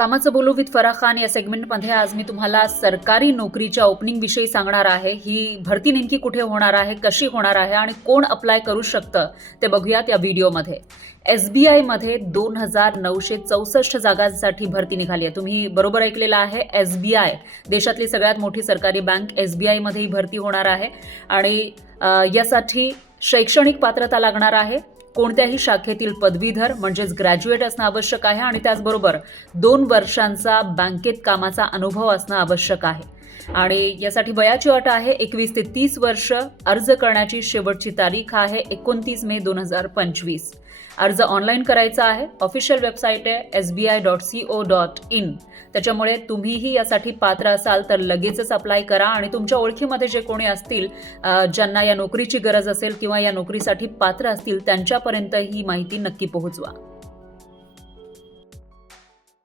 कामाचं बोलू विथ फराह खान या सेगमेंटमध्ये आज मी तुम्हाला सरकारी नोकरीच्या ओपनिंग विषयी सांगणार आहे. ही भरती नेमकी कुठे होणार आहे, कशी होणार आहे आणि कोण अप्लाय करू शकतं ते बघूयात या व्हिडिओमध्ये. SBI मध्ये 2964 जागांसाठी भरती निघाली आहे. तुम्ही बरोबर ऐकलेलं आहे. SBI देशातली सगळ्यात मोठी सरकारी बँक SBI मध्ये ही भरती होणार आहे आणि यासाठी शैक्षणिक पात्रता लागणार आहे. कोणत्याही शाखेतील पदवीधर म्हणजेच ग्रॅज्युएट असणं आवश्यक आहे आणि त्याचबरोबर 2 वर्षांचा बँकेत कामाचा अनुभव असणं आवश्यक आहे. आणि यासाठी वयाची अट आहे 21 ते 30 वर्ष. अर्ज करण्याची शेवटची तारीख आहे 29 मे 2025. अर्ज ऑनलाईन करायचा आहे. ऑफिशियल वेबसाईट आहे sbi.co.in. त्याच्यामुळे तुम्हीही यासाठी पात्र असाल तर लगेचच अप्लाय करा आणि तुमच्या ओळखीमध्ये जे कोणी असतील ज्यांना या नोकरीची गरज असेल किंवा या नोकरीसाठी पात्र असतील त्यांच्यापर्यंत ही माहिती नक्की पोहोचवा.